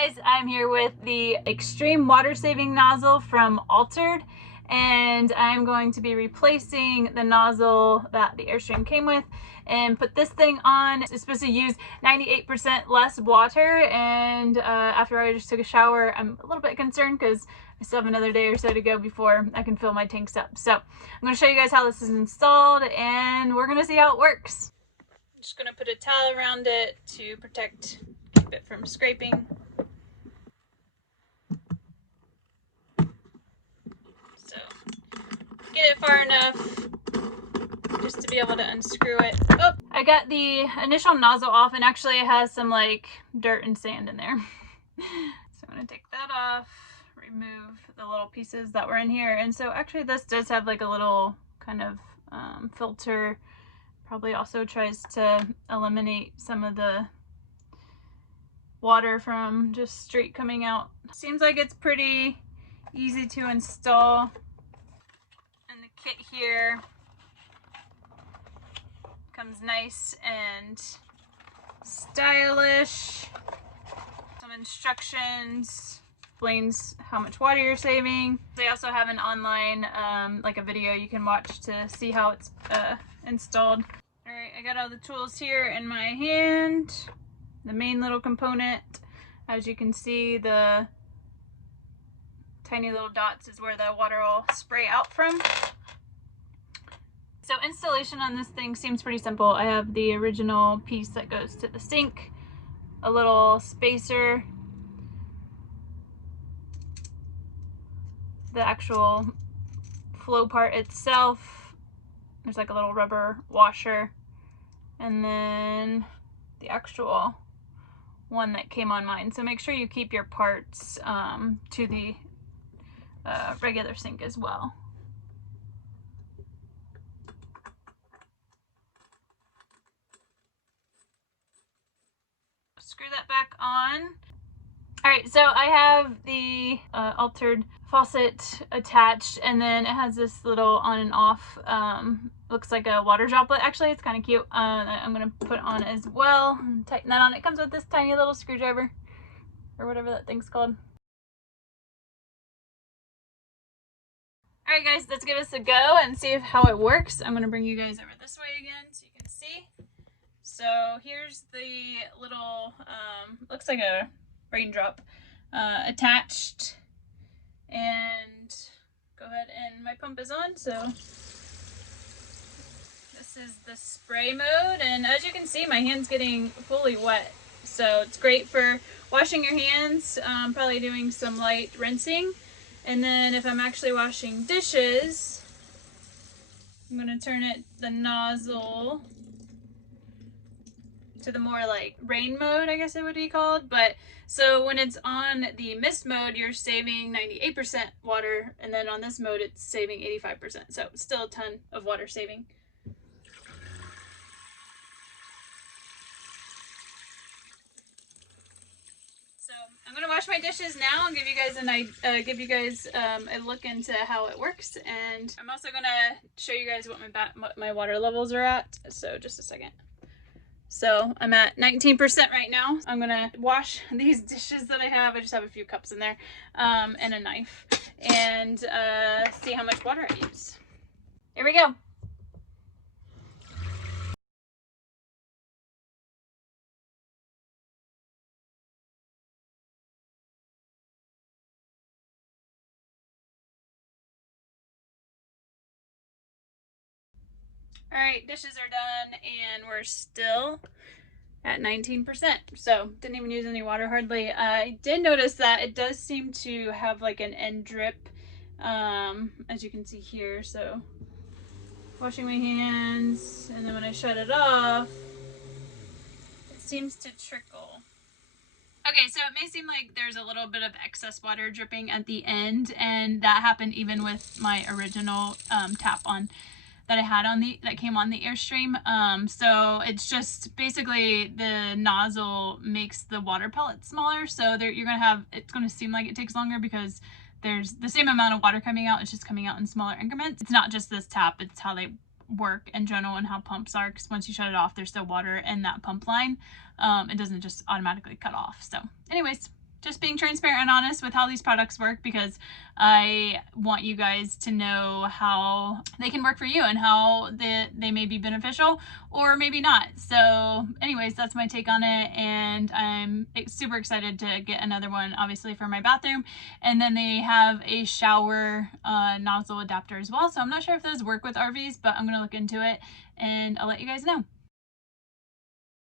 Guys, I'm here with the extreme water saving nozzle from Altered, and I'm going to be replacing the nozzle that the Airstream came with and put this thing on. It's supposed to use 98% less water, and after I just took a shower, I'm a little bit concerned because I still have another day or so to go before I can fill my tanks up. So I'm going to show you guys how this is installed, and we're going to see how it works. I'm just going to put a towel around it to keep it from scraping. So get it far enough just to be able to unscrew it. Oh, I got the initial nozzle off, and actually it has some like dirt and sand in there. So I'm gonna take that off, remove the little pieces that were in here. And so actually this does have like a little kind of filter. Probably also tries to eliminate some of the water from just straight coming out. Seems like it's pretty easy to install. And the kit here comes nice and stylish. Some instructions, explains how much water you're saving. They also have an online like a video you can watch to see how it's installed. All right, I got all the tools here in my hand. The main little component, as you can see, the tiny little dots is where the water will spray out from. So installation on this thing seems pretty simple. I have the original piece that goes to the sink, a little spacer, the actual flow part itself, there's like a little rubber washer, and then the actual one that came on mine. So make sure you keep your parts to the regular sink as well. Screw that back on. All right, so I have the Altered faucet attached, and then it has this little on and off, looks like a water droplet. Actually, it's kind of cute. I'm gonna put on as well. Tighten that on. It comes with this tiny little screwdriver, or whatever that thing's called. All right, guys, let's give this a go and see how it works. I'm gonna bring you guys over this way again so you can see. So here's the little, looks like a raindrop attached, and go ahead, and my pump is on. So this is the spray mode, and as you can see, my hand's getting fully wet. So it's great for washing your hands, probably doing some light rinsing. And then if I'm actually washing dishes, I'm gonna turn the nozzle to the more like rain mode, I guess it would be called. But so when it's on the mist mode, you're saving 98% water, and then on this mode it's saving 85%. So it's still a ton of water saving. So I'm gonna wash my dishes now and give you guys a look into how it works, and I'm also gonna show you guys what my water levels are at. So just a second. So I'm at 19% right now. I'm gonna wash these dishes that I have. I just have a few cups in there, and a knife, and see how much water I use. Here we go. All right, dishes are done, and we're still at 19%. So didn't even use any water hardly. I did notice that it does seem to have like an end drip, as you can see here. So washing my hands, and then when I shut it off, it seems to trickle. Okay, so it may seem like there's a little bit of excess water dripping at the end, and that happened even with my original tap on that I had that came on the Airstream. So it's just basically the nozzle makes the water pellet smaller, so it's gonna seem like it takes longer because there's the same amount of water coming out. It's just coming out in smaller increments. It's not just this tap, it's how they work in general and how pumps are, because once you shut it off, there's still water in that pump line. It doesn't just automatically cut off. So anyways, just being transparent and honest with how these products work, because I want you guys to know how they can work for you and how they may be beneficial or maybe not. So anyways, that's my take on it, and I'm super excited to get another one, obviously for my bathroom. And then they have a shower nozzle adapter as well, so I'm not sure if those work with RVs, but I'm gonna look into it and I'll let you guys know.